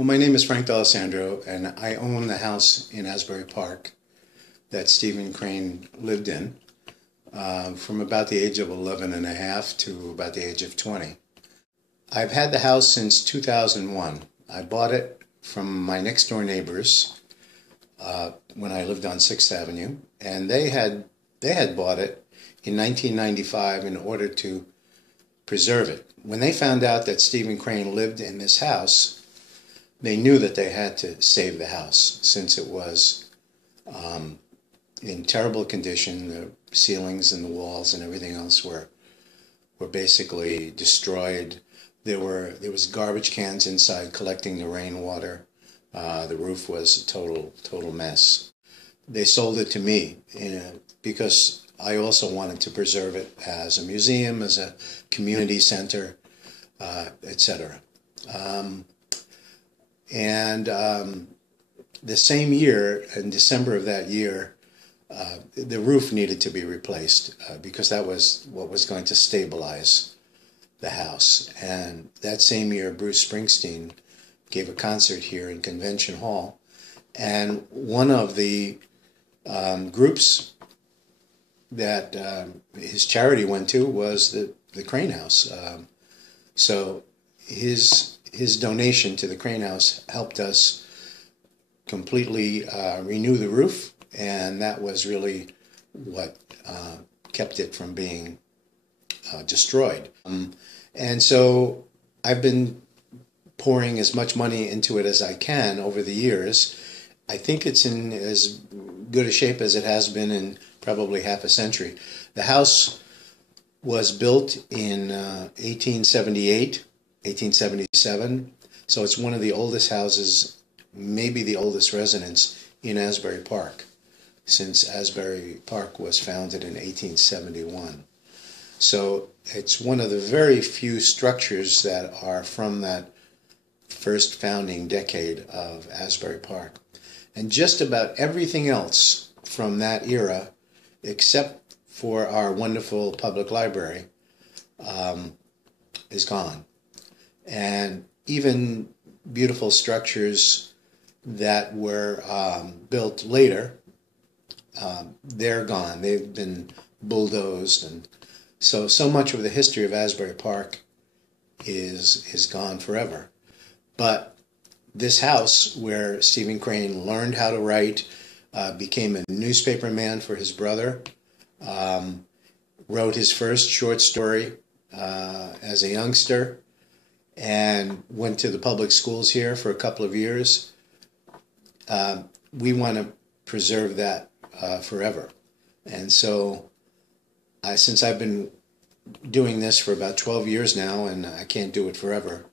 Well, my name is Frank D'Alessandro, and I own the house in Asbury Park that Stephen Crane lived in from about the age of 11 and a half to about the age of 20. I've had the house since 2001. I bought it from my next door neighbors when I lived on 6th Avenue, and they had bought it in 1995 in order to preserve it. When they found out that Stephen Crane lived in this house, they knew that they had to save the house since it was in terrible condition. The ceilings and the walls and everything else were basically destroyed. There was garbage cans inside collecting the rainwater. The roof was a total mess. They sold it to me because I also wanted to preserve it as a museum, as a community center, etc. The same year, in December of that year, the roof needed to be replaced because that was what was going to stabilize the house. And that same year, Bruce Springsteen gave a concert here in Convention Hall, and one of the groups that his charity went to was the Crane House. So his donation to the Crane House helped us completely renew the roof, and that was really what kept it from being destroyed. And so I've been pouring as much money into it as I can over the years. I think it's in as good a shape as it has been in probably half a century. The house was built in 1878, 1877, so it's one of the oldest houses, maybe the oldest residence in Asbury Park, since Asbury Park was founded in 1871. So it's one of the very few structures that are from that first founding decade of Asbury Park. And just about everything else from that era, except for our wonderful public library, is gone. And even beautiful structures that were built later, they're gone. They've been bulldozed, and so much of the history of Asbury Park is gone forever. But this house, where Stephen Crane learned how to write, became a newspaper man for his brother, wrote his first short story as a youngster, and went to the public schools here for a couple of years. We want to preserve that forever. And so since I've been doing this for about 12 years now, and I can't do it forever,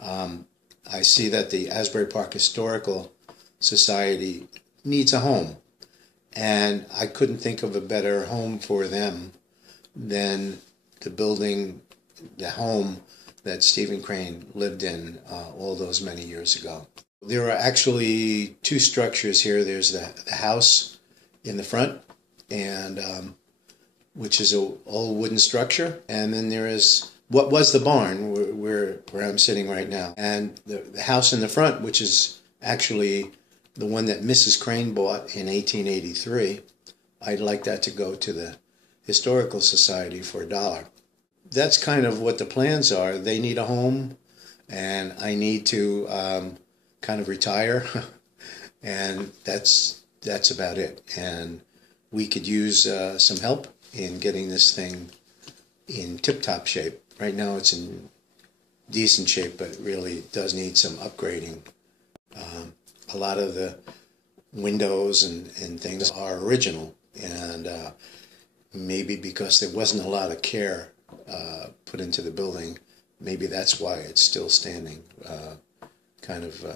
I see that the Asbury Park Historical Society needs a home. And I couldn't think of a better home for them than the building, the home that Stephen Crane lived in all those many years ago. There are actually two structures here. There's the house in the front, and which is an old wooden structure, and then there is what was the barn where I'm sitting right now, and the house in the front, which is actually the one that Mrs. Crane bought in 1883. I'd like that to go to the Historical Society for $1. That's kind of what the plans are. They need a home, and I need to kind of retire, and that's about it. And we could use some help in getting this thing in tip-top shape. Right now it's in decent shape, but it really does need some upgrading. A lot of the windows and things are original, and maybe because there wasn't a lot of care put into the building, maybe that's why it's still standing, kind of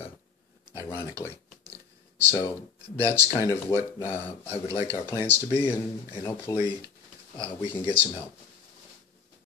ironically. So that's kind of what I would like our plans to be, and hopefully we can get some help.